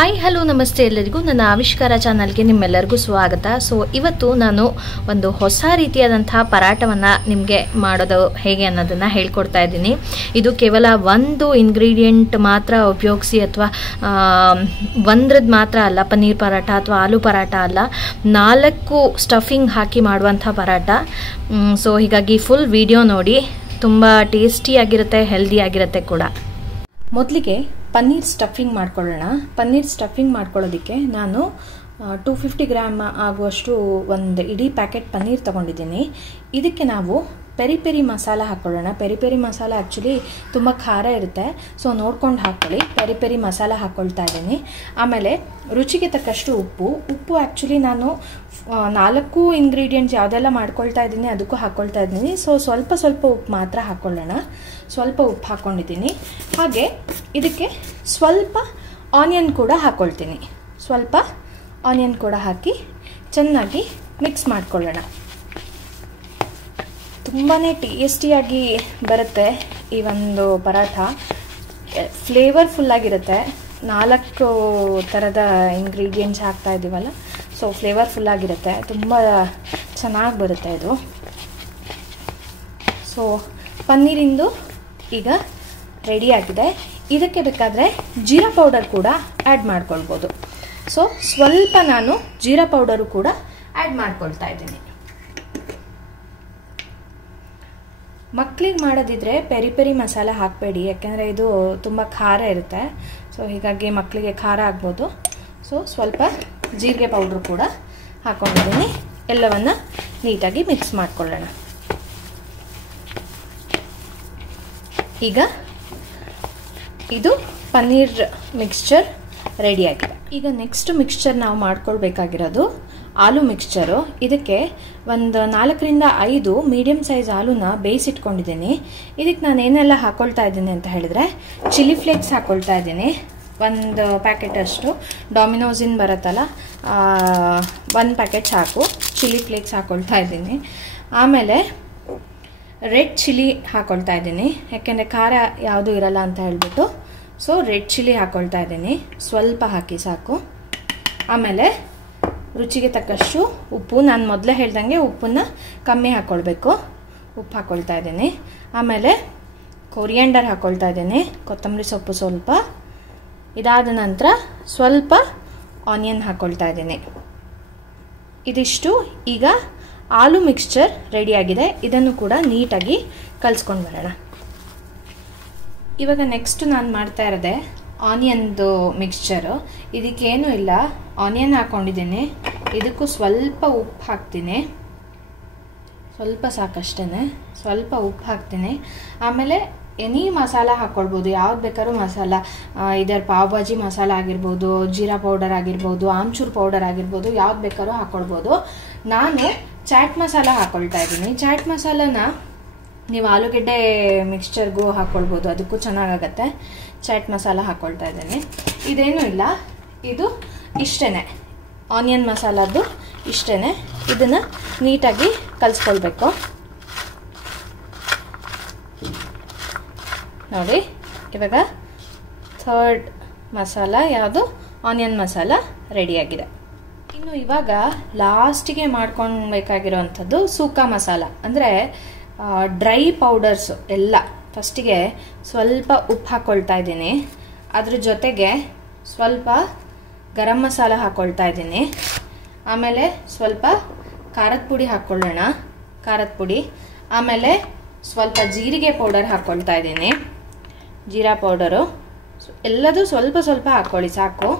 Hi hello ನಮಸ್ತೆ ಎಲ್ಲರಿಗೂ ನನ್ನ ಆವಿಷ್ಕಾರ ಚಾನಲ್ಗೆ ನಿಮ್ಮೆಲ್ಲರಿಗೂ ಸ್ವಾಗತ. ಸೊ ಇವತ್ತು ನಾನು ಒಂದು ಹೊಸ ರೀತಿಯಾದಂತಹ ಪರಾಟವನ್ನು ನಿಮಗೆ ಮಾಡೋದು ಹೇಗೆ ಅನ್ನೋದನ್ನು ಹೇಳ್ಕೊಡ್ತಾ ಇದ್ದೀನಿ. ಇದು ಕೇವಲ ಒಂದು ಇಂಗ್ರೀಡಿಯೆಂಟ್ ಮಾತ್ರ ಉಪಯೋಗಿಸಿ ಅಥವಾ ಒಂದ್ರದ್ದು ಮಾತ್ರ ಅಲ್ಲ, ಪನ್ನೀರ್ ಪರಾಟ ಅಥವಾ ಆಲೂ ಪರಾಟ ಅಲ್ಲ, 4 ಸ್ಟಫಿಂಗ್ ಹಾಕಿ ಮಾಡುವಂಥ ಪರಾಟ. ಸೊ ಹೀಗಾಗಿ ಫುಲ್ ವಿಡಿಯೋ ನೋಡಿ, ತುಂಬ ಟೇಸ್ಟಿಯಾಗಿರುತ್ತೆ, ಹೆಲ್ದಿ ಆಗಿರುತ್ತೆ ಕೂಡ. ಮೊದಲಿಗೆ ಪನ್ನೀರ್ ಸ್ಟಫಿಂಗ್ ಮಾಡ್ಕೊಳ್ಳೋಣ. ಪನ್ನೀರ್ ಸ್ಟಫಿಂಗ್ ಮಾಡ್ಕೊಳ್ಳೋದಕ್ಕೆ ನಾನು 250 ಗ್ರಾಮ್ ಆಗುವಷ್ಟು ಒಂದು ಇಡೀ ಪ್ಯಾಕೆಟ್ ಪನ್ನೀರ್ ತೊಗೊಂಡಿದ್ದೀನಿ. ಇದಕ್ಕೆ ನಾವು ಪೆರಿ ಪೆರಿ ಮಸಾಲ ಹಾಕ್ಕೊಳ್ಳೋಣ. ಪೆರಿ ಪೆರಿ ಮಸಾಲ ಆ್ಯಕ್ಚುಲಿ ತುಂಬ ಖಾರ ಇರುತ್ತೆ, ಸೊ ನೋಡ್ಕೊಂಡು ಹಾಕ್ಕೊಳ್ಳಿ. ಪೆರಿ ಪೆರಿ ಮಸಾಲ ಹಾಕ್ಕೊಳ್ತಾ ಇದ್ದೀನಿ. ಆಮೇಲೆ ರುಚಿಗೆ ತಕ್ಕಷ್ಟು ಉಪ್ಪು ಆ್ಯಕ್ಚುಲಿ ನಾನು 4 ಇಂಗ್ರೀಡಿಯೆಂಟ್ಸ್ ಯಾವುದೆಲ್ಲ ಮಾಡ್ಕೊಳ್ತಾ ಇದ್ದೀನಿ ಅದಕ್ಕೂ ಹಾಕ್ಕೊಳ್ತಾ ಇದ್ದೀನಿ. ಸೊ ಸ್ವಲ್ಪ ಉಪ್ಪು ಮಾತ್ರ ಹಾಕ್ಕೊಳ್ಳೋಣ. ಸ್ವಲ್ಪ ಉಪ್ಪು ಹಾಕ್ಕೊಂಡಿದ್ದೀನಿ. ಹಾಗೆ ಇದಕ್ಕೆ ಸ್ವಲ್ಪ ಆನಿಯನ್ ಕೂಡ ಹಾಕ್ಕೊಳ್ತೀನಿ. ಸ್ವಲ್ಪ ಆನಿಯನ್ ಕೂಡ ಹಾಕಿ ಚೆನ್ನಾಗಿ ಮಿಕ್ಸ್ ಮಾಡ್ಕೊಳ್ಳೋಣ. ತುಂಬಾ ಟೇಸ್ಟಿಯಾಗಿ ಬರುತ್ತೆ ಈ ಒಂದು ಪರಾಠ, ಫ್ಲೇವರ್ಫುಲ್ಲಾಗಿರುತ್ತೆ. 4 ಥರದ ಇಂಗ್ರೀಡಿಯೆಂಟ್ಸ್ ಹಾಕ್ತಾ ಇದ್ದೀವಲ್ಲ, ಸೊ ಫ್ಲೇವರ್ಫುಲ್ಲಾಗಿರುತ್ತೆ, ತುಂಬ ಚೆನ್ನಾಗಿ ಬರುತ್ತೆ ಇದು. ಸೊ ಪನ್ನೀರಿಂದು ಈಗ ರೆಡಿಯಾಗಿದೆ. ಇದಕ್ಕೆ ಬೇಕಾದರೆ ಜೀರಾ ಪೌಡರ್ ಕೂಡ ಆ್ಯಡ್ ಮಾಡ್ಕೊಳ್ಬೋದು. ಸೊ ಸ್ವಲ್ಪ ನಾನು ಜೀರಾ ಪೌಡರು ಕೂಡ ಆ್ಯಡ್ ಮಾಡ್ಕೊಳ್ತಾ ಇದ್ದೀನಿ. ಮಕ್ಕಳಿಗೆ ಮಾಡೋದಿದ್ರೆ ಪೆರಿ ಪೆರಿ ಮಸಾಲ ಹಾಕಬೇಡಿ, ಯಾಕೆಂದರೆ ಇದು ತುಂಬ ಖಾರ ಇರುತ್ತೆ. ಸೊ ಹೀಗಾಗಿ ಮಕ್ಕಳಿಗೆ ಖಾರ ಆಗ್ಬೋದು. ಸೊ ಸ್ವಲ್ಪ ಜೀರಿಗೆ ಪೌಡ್ರು ಕೂಡ ಹಾಕ್ಕೊಂಡಿದ್ದೀನಿ. ಎಲ್ಲವನ್ನು ನೀಟಾಗಿ ಮಿಕ್ಸ್ ಮಾಡ್ಕೊಳ್ಳೋಣ. ಈಗ ಇದು ಪನ್ನೀರ್ ಮಿಕ್ಸ್ಚರ್ ರೆಡಿಯಾಗಿದೆ. ಈಗ ನೆಕ್ಸ್ಟ್ ಮಿಕ್ಸ್ಚರ್ ನಾವು ಮಾಡ್ಕೊಳ್ಬೇಕಾಗಿರೋದು ಆಲೂ ಮಿಕ್ಸ್ಚರು. ಇದಕ್ಕೆ ಒಂದು 4 ರಿಂದ 5 ಮೀಡಿಯಮ್ ಸೈಜ್ ಆಲೂನ ಬೇಯಿಸಿಟ್ಕೊಂಡಿದ್ದೀನಿ. ಇದಕ್ಕೆ ನಾನು ಏನೆಲ್ಲ ಹಾಕ್ಕೊಳ್ತಾ ಇದ್ದೀನಿ ಅಂತ ಹೇಳಿದ್ರೆ, ಚಿಲ್ಲಿ ಫ್ಲೇಕ್ಸ್ ಹಾಕ್ಕೊಳ್ತಾ ಇದ್ದೀನಿ. 1 ಪ್ಯಾಕೆಟ್ ಅಷ್ಟು ಡಾಮಿನೋಸಿನ್ ಬರುತ್ತಲ್ಲ, 1 ಪ್ಯಾಕೆಟ್ ಸಾಕು. ಚಿಲ್ಲಿ ಫ್ಲೇಕ್ಸ್ ಹಾಕ್ಕೊಳ್ತಾ ಇದ್ದೀನಿ. ಆಮೇಲೆ ರೆಡ್ ಚಿಲ್ಲಿ ಹಾಕ್ಕೊಳ್ತಾ ಇದ್ದೀನಿ, ಯಾಕೆಂದರೆ ಖಾರ ಯಾವುದೂ ಇರಲ್ಲ ಅಂತ ಹೇಳ್ಬಿಟ್ಟು. ಸೊ ರೆಡ್ ಚಿಲ್ಲಿ ಹಾಕ್ಕೊಳ್ತಾ ಇದ್ದೀನಿ, ಸ್ವಲ್ಪ ಹಾಕಿ ಸಾಕು. ಆಮೇಲೆ ರುಚಿಗೆ ತಕ್ಕಷ್ಟು ಉಪ್ಪು, ನಾನು ಮೊದಲೇ ಹೇಳ್ದಂಗೆ ಉಪ್ಪನ್ನು ಕಮ್ಮಿ ಹಾಕ್ಕೊಳ್ಬೇಕು. ಉಪ್ಪು ಹಾಕ್ಕೊಳ್ತಾ ಇದ್ದೀನಿ. ಆಮೇಲೆ ಕೊರಿಯಾಂಡರ್ ಹಾಕ್ಕೊಳ್ತಾ ಇದ್ದೀನಿ, ಕೊತ್ತಂಬರಿ ಸೊಪ್ಪು ಸ್ವಲ್ಪ. ಇದಾದ ನಂತರ ಸ್ವಲ್ಪ ಆನಿಯನ್ ಹಾಕ್ಕೊಳ್ತಾ ಇದ್ದೀನಿ. ಇದಿಷ್ಟು ಈಗ ಆಲೂ ಮಿಕ್ಸ್ಚರ್ ರೆಡಿಯಾಗಿದೆ. ಇದನ್ನು ಕೂಡ ನೀಟಾಗಿ ಕಲಿಸ್ಕೊಂಡು ಬರೋಣ. ಇವಾಗ ನೆಕ್ಸ್ಟ್ ನಾನು ಮಾಡ್ತಾ ಇರೋದೆ ಆನಿಯನ್ದು ಮಿಕ್ಸ್ಚರು. ಇದಕ್ಕೇನು ಇಲ್ಲ, ಆನಿಯನ್ ಹಾಕ್ಕೊಂಡಿದ್ದೀನಿ. ಇದಕ್ಕೂ ಸ್ವಲ್ಪ ಉಪ್ಪು ಹಾಕ್ತೀನಿ, ಸ್ವಲ್ಪ ಸಾಕಷ್ಟೇ. ಸ್ವಲ್ಪ ಉಪ್ಪು ಹಾಕ್ತೀನಿ. ಆಮೇಲೆ ಎನಿ ಮಸಾಲ ಹಾಕ್ಕೊಳ್ಬೋದು, ಯಾವ್ದು ಬೇಕಾದ್ರೂ ಮಸಾಲ. ಇದರ ಪಾವ್ ಭಾಜಿ ಮಸಾಲ ಆಗಿರ್ಬೋದು, ಜೀರಾ ಪೌಡರ್ ಆಗಿರ್ಬೋದು, ಆಮ್ಚೂರ್ ಪೌಡರ್ ಆಗಿರ್ಬೋದು, ಯಾವ್ದು ಬೇಕಾದ್ರೂ ಹಾಕ್ಕೊಳ್ಬೋದು. ನಾನು ಚಾಟ್ ಮಸಾಲ ಹಾಕ್ಕೊಳ್ತಾ ಇದ್ದೀನಿ. ಚಾಟ್ ಮಸಾಲನ ನೀವು ಆಲೂಗೆಡ್ಡೆ ಮಿಕ್ಸ್ಚರ್ಗೂ ಹಾಕ್ಕೊಳ್ಬೋದು, ಅದಕ್ಕೂ ಚೆನ್ನಾಗಾಗತ್ತೆ. ಚಾಟ್ ಮಸಾಲ ಹಾಕ್ಕೊಳ್ತಾ ಇದ್ದೀನಿ. ಇದೇನೂ ಇಲ್ಲ, ಇದು ಇಷ್ಟೇ, ಆನಿಯನ್ ಮಸಾಲದ್ದು ಇಷ್ಟೇ. ಇದನ್ನು ನೀಟಾಗಿ ಕಲಿಸ್ಕೊಳ್ಬೇಕು. ನೋಡಿ, ಇವಾಗ 3rd ಮಸಾಲ ಯಾವುದು, ಆನಿಯನ್ ಮಸಾಲ ರೆಡಿಯಾಗಿದೆ. ಇನ್ನು ಇವಾಗ ಲಾಸ್ಟಿಗೆ ಮಾಡ್ಕೊಳ್ಬೇಕಾಗಿರೋವಂಥದ್ದು ಸೂಕ ಮಸಾಲ, ಅಂದರೆ ಡ್ರೈ ಪೌಡರ್ಸು ಎಲ್ಲ. ಫಸ್ಟಿಗೆ ಸ್ವಲ್ಪ ಉಪ್ಪು ಹಾಕ್ಕೊಳ್ತಾ ಇದ್ದೀನಿ. ಅದ್ರ ಜೊತೆಗೆ ಸ್ವಲ್ಪ ಗರಂ ಮಸಾಲ ಹಾಕ್ಕೊಳ್ತಾ ಇದ್ದೀನಿ. ಆಮೇಲೆ ಸ್ವಲ್ಪ ಖಾರದ ಪುಡಿ ಹಾಕ್ಕೊಳ್ಳೋಣ, ಖಾರದ ಪುಡಿ. ಆಮೇಲೆ ಸ್ವಲ್ಪ ಜೀರಿಗೆ ಪೌಡರ್ ಹಾಕ್ಕೊಳ್ತಾ ಇದ್ದೀನಿ, ಜೀರಾ ಪೌಡರು. ಎಲ್ಲದೂ ಸ್ವಲ್ಪ ಹಾಕ್ಕೊಳ್ಳಿ ಸಾಕು,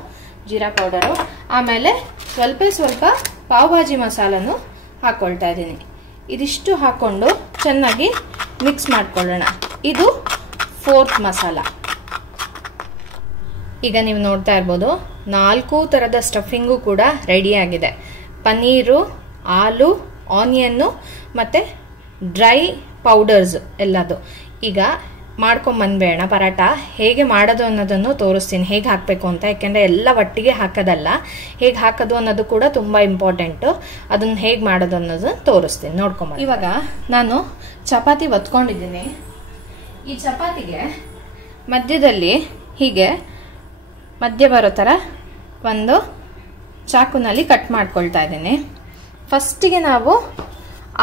ಜೀರಾ ಪೌಡರು. ಆಮೇಲೆ ಸ್ವಲ್ಪ ಪಾವ್ ಭಾಜಿ ಮಸಾಲನು ಹಾಕ್ಕೊಳ್ತಾ ಇದ್ದೀನಿ. ಇದಿಷ್ಟು ಹಾಕ್ಕೊಂಡು ಚೆನ್ನಾಗಿ ಮಿಕ್ಸ್ ಮಾಡ್ಕೊಳ್ಳೋಣ. ಇದು 4th ಮಸಾಲ. ಈಗ ನೀವು ನೋಡ್ತಾ ಇರ್ಬೋದು 4 ಥರದ ಸ್ಟಫಿಂಗು ಕೂಡ ರೆಡಿಯಾಗಿದೆ. ಪನ್ನೀರು, ಆಲೂ, ಆನಿಯನ್ನು ಮತ್ತು ಡ್ರೈ ಪೌಡರ್ಸ್ ಎಲ್ಲದು. ಈಗ ಮಾಡ್ಕೊಂಬಂದ್ಬೇಡ ಪರಾಟ ಹೇಗೆ ಮಾಡೋದು ಅನ್ನೋದನ್ನು ತೋರಿಸ್ತೀನಿ, ಹೇಗೆ ಹಾಕಬೇಕು ಅಂತ. ಯಾಕೆಂದರೆ ಎಲ್ಲ ಒಟ್ಟಿಗೆ ಹಾಕೋದಲ್ಲ, ಹೇಗೆ ಹಾಕೋದು ಅನ್ನೋದು ಕೂಡ ತುಂಬ ಇಂಪಾರ್ಟೆಂಟು. ಅದನ್ನು ಹೇಗೆ ಮಾಡೋದು ಅನ್ನೋದನ್ನು ತೋರಿಸ್ತೀನಿ, ನೋಡ್ಕೊಂಬ. ಇವಾಗ ನಾನು ಚಪಾತಿ ಒತ್ಕೊಂಡಿದ್ದೀನಿ. ಈ ಚಪಾತಿಗೆ ಮಧ್ಯದಲ್ಲಿ ಹೀಗೆ ಮಧ್ಯ ಬರೋ ಥರ ಒಂದು ಚಾಕುನಲ್ಲಿ ಕಟ್ ಮಾಡ್ಕೊಳ್ತಾ ಇದ್ದೀನಿ. ಫಸ್ಟಿಗೆ ನಾವು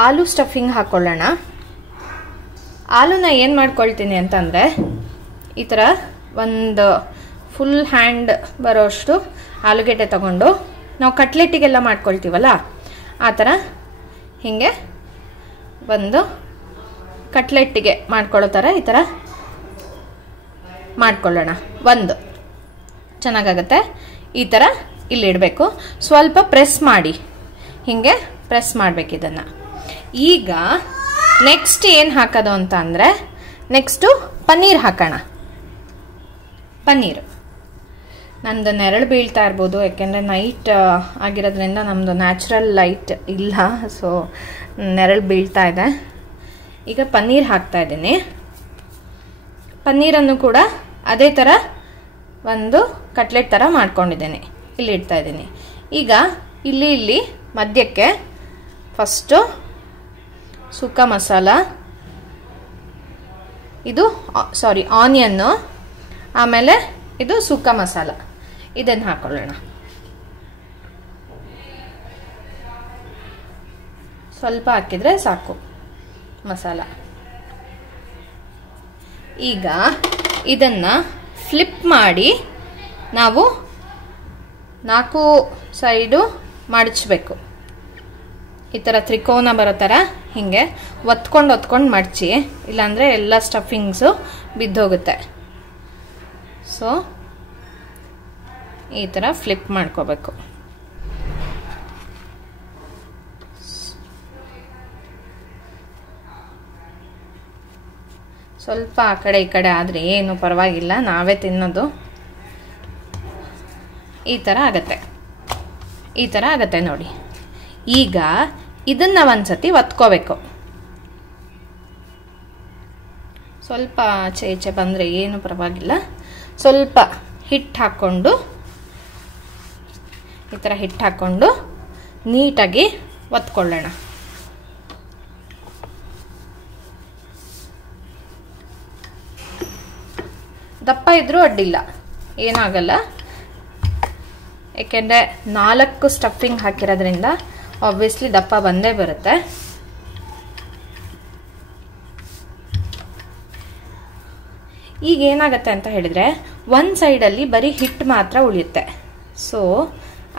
ಆಲೂ ಸ್ಟಫಿಂಗ್ ಹಾಕೊಳ್ಳೋಣ. ಆಲೂನ ಏನು ಮಾಡ್ಕೊಳ್ತೀನಿ ಅಂತಂದರೆ, ಈ ಥರ ಒಂದು ಫುಲ್ ಹ್ಯಾಂಡ್ ಬರೋಷ್ಟು ಆಲೂಗೆಡ್ಡೆ ತಗೊಂಡು ನಾವು ಕಟ್ಲೆಟ್ಟಿಗೆಲ್ಲ ಮಾಡ್ಕೊಳ್ತೀವಲ್ಲ ಆ ಥರ ಹೀಗೆ ಒಂದು ಕಟ್ಲೆಟ್ಟಿಗೆ ಮಾಡ್ಕೊಳ್ಳೋ ಥರ ಈ ಥರ ಮಾಡ್ಕೊಳ್ಳೋಣ. ಒಂದು ಚೆನ್ನಾಗಾಗತ್ತೆ. ಈ ಥರ ಇಲ್ಲಿಡಬೇಕು. ಸ್ವಲ್ಪ ಪ್ರೆಸ್ ಮಾಡಿ, ಹೀಗೆ ಪ್ರೆಸ್ ಮಾಡಬೇಕು ಇದನ್ನು. ಈಗ ನೆಕ್ಸ್ಟ್ ಏನು ಹಾಕೋದು ಅಂತ ಅಂದರೆ, ನೆಕ್ಸ್ಟು ಪನ್ನೀರ್ ಹಾಕೋಣ. ಪನ್ನೀರು ನಂದು ನೆರಳು ಬೀಳ್ತಾ ಇರ್ಬೋದು, ಯಾಕೆಂದರೆ ನೈಟ್ ಆಗಿರೋದ್ರಿಂದ ನಮ್ಮದು ನ್ಯಾಚುರಲ್ ಲೈಟ್ ಇಲ್ಲ, ಸೊ ನೆರಳು ಬೀಳ್ತಾ ಇದೆ. ಈಗ ಪನ್ನೀರ್ ಹಾಕ್ತಾ ಇದ್ದೀನಿ. ಪನ್ನೀರನ್ನು ಕೂಡ ಅದೇ ಥರ ಒಂದು ಕಟ್ಲೆಟ್ ಥರ ಮಾಡ್ಕೊಂಡಿದ್ದೀನಿ, ಇಲ್ಲಿ ಇಡ್ತಾ ಇದ್ದೀನಿ. ಈಗ ಇಲ್ಲಿ ಮಧ್ಯಕ್ಕೆ ಫಸ್ಟು ಸುಕ್ಕ ಮಸಾಲ, ಇದು ಆನಿಯನ್ನು, ಆಮೇಲೆ ಇದು ಸುಕ್ಕ ಮಸಾಲ, ಇದನ್ನು ಹಾಕೊಳ್ಳೋಣ. ಸ್ವಲ್ಪ ಹಾಕಿದರೆ ಸಾಕು ಮಸಾಲ. ಈಗ ಇದನ್ನು ಫ್ಲಿಪ್ ಮಾಡಿ ನಾವು 4 ಸೈಡು ಮಡಚಬೇಕು. ಈ ಥರ ತ್ರಿಕೋನ ಬರೋ ಥರ ಹೀಗೆ ಒತ್ಕೊಂಡು ಮಡಚಿ, ಇಲ್ಲಾಂದರೆ ಎಲ್ಲ ಸ್ಟಫಿಂಗ್ಸು ಬಿದ್ದೋಗುತ್ತೆ. ಸೊ ಈ ಥರ ಫ್ಲಿಪ್ ಮಾಡ್ಕೋಬೇಕು. ಸ್ವಲ್ಪ ಆ ಕಡೆ ಈ ಕಡೆ ಆದರೆ ಏನು ಪರವಾಗಿಲ್ಲ, ನಾವೇ ತಿನ್ನೋದು. ಈ ಥರ ಆಗತ್ತೆ ನೋಡಿ. ಈಗ ಇದನ್ನು ಒಂದ್ಸತಿ ಒತ್ಕೋಬೇಕು. ಸ್ವಲ್ಪ ಆಚೆ ಬಂದರೆ ಏನು ಪರವಾಗಿಲ್ಲ. ಸ್ವಲ್ಪ ಹಿಟ್ಟು ಹಾಕ್ಕೊಂಡು, ಈ ಥರ ಹಿಟ್ಟು ಹಾಕ್ಕೊಂಡು ನೀಟಾಗಿ ಒತ್ಕೊಳ್ಳೋಣ. ದಪ್ಪ ಇದ್ರೂ ಅಡ್ಡಿಲ್ಲ, ಏನಾಗಲ್ಲ. ಏಕೆಂದರೆ 4 ಸ್ಟಫಿಂಗ್ ಹಾಕಿರೋದ್ರಿಂದ ಆಬ್ವಿಯಸ್ಲಿ ದಪ್ಪ ಬಂದೇ ಬರುತ್ತೆ. ಈಗ ಏನಾಗುತ್ತೆ ಅಂತ ಹೇಳಿದರೆ, ಒಂದು ಸೈಡಲ್ಲಿ ಬರೀ ಹಿಟ್ಟು ಮಾತ್ರ ಉಳಿಯುತ್ತೆ. ಸೊ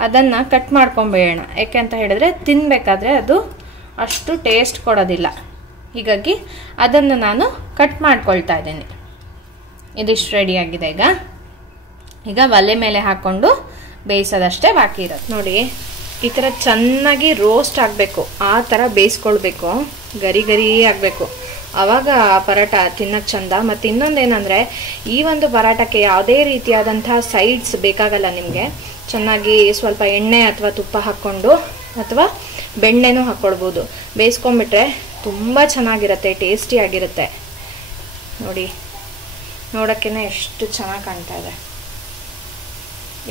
ಅದನ್ನು ಕಟ್ ಮಾಡ್ಕೊಂಬೇಡ. ಯಾಕೆ ಅಂತ ಹೇಳಿದ್ರೆ ತಿನ್ನಬೇಕಾದ್ರೆ ಅದು ಅಷ್ಟು ಟೇಸ್ಟ್ ಕೊಡೋದಿಲ್ಲ. ಹೀಗಾಗಿ ಅದನ್ನು ನಾನು ಕಟ್ ಮಾಡ್ಕೊಳ್ತಾ ಇದ್ದೀನಿ. ಇದಿಷ್ಟು ರೆಡಿಯಾಗಿದೆ. ಈಗ ಒಲೆ ಮೇಲೆ ಹಾಕ್ಕೊಂಡು ಬೇಯಿಸೋದಷ್ಟೇ ಬಾಕಿ ಇರೋದು. ನೋಡಿ, ಈ ಥರ ಚೆನ್ನಾಗಿ ರೋಸ್ಟ್ ಆಗಬೇಕು, ಆ ಥರ ಬೇಯಿಸ್ಕೊಳ್ಬೇಕು. ಗರಿ ಆಗಬೇಕು, ಆವಾಗ ಪರೋಟ ತಿನ್ನೋಕ್ಕೆ ಚಂದ. ಮತ್ತು ಇನ್ನೊಂದೇನೆಂದರೆ, ಈ ಒಂದು ಪರೋಟಕ್ಕೆ ಯಾವುದೇ ರೀತಿಯಾದಂಥ ಸೈಡ್ಸ್ ಬೇಕಾಗಲ್ಲ ನಿಮಗೆ. ಚೆನ್ನಾಗಿ ಸ್ವಲ್ಪ ಎಣ್ಣೆ ಅಥವಾ ತುಪ್ಪ ಹಾಕ್ಕೊಂಡು ಅಥವಾ ಬೆಣ್ಣೆನೂ ಹಾಕ್ಕೊಳ್ಬೋದು. ಬೇಯಿಸ್ಕೊಂಡ್ಬಿಟ್ರೆ ತುಂಬ ಚೆನ್ನಾಗಿರುತ್ತೆ, ಟೇಸ್ಟಿಯಾಗಿರುತ್ತೆ. ನೋಡಿ, ನೋಡೋಕ್ಕೇ ಎಷ್ಟು ಚೆನ್ನಾಗಿ ಕಾಣ್ತಾ ಇದೆ.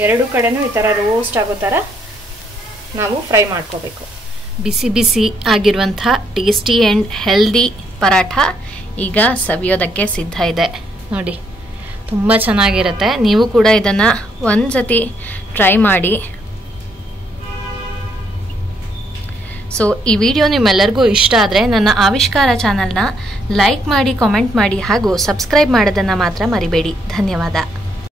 ಎರಡು ಕಡೆನೂ ಈ ಥರ ರೋಸ್ಟ್ ಆಗೋ ಥರ ನಾವು ಫ್ರೈ ಮಾಡ್ಕೋಬೇಕು. ಬಿಸಿ ಬಿಸಿ ಆಗಿರುವಂಥ ಟೇಸ್ಟಿ ಆ್ಯಂಡ್ ಹೆಲ್ದಿ ಪರಾಠ ಈಗ ಸವಿಯೋದಕ್ಕೆ ಸಿದ್ಧ ಇದೆ. ನೋಡಿ, ತುಂಬ ಚೆನ್ನಾಗಿರುತ್ತೆ. ನೀವು ಕೂಡ ಇದನ್ನು ಒಂದು ಸತಿ ಟ್ರೈ ಮಾಡಿ. ಸೊ ಈ ವಿಡಿಯೋ ನಿಮ್ಮೆಲ್ಲರಿಗೂ ಇಷ್ಟ ಆದರೆ ನನ್ನ ಆವಿಷ್ಕಾರ ಚಾನಲ್ನ ಲೈಕ್ ಮಾಡಿ, ಕಾಮೆಂಟ್ ಮಾಡಿ ಹಾಗೂ ಸಬ್ಸ್ಕ್ರೈಬ್ ಮಾಡೋದನ್ನು ಮಾತ್ರ ಮರಿಬೇಡಿ. ಧನ್ಯವಾದ.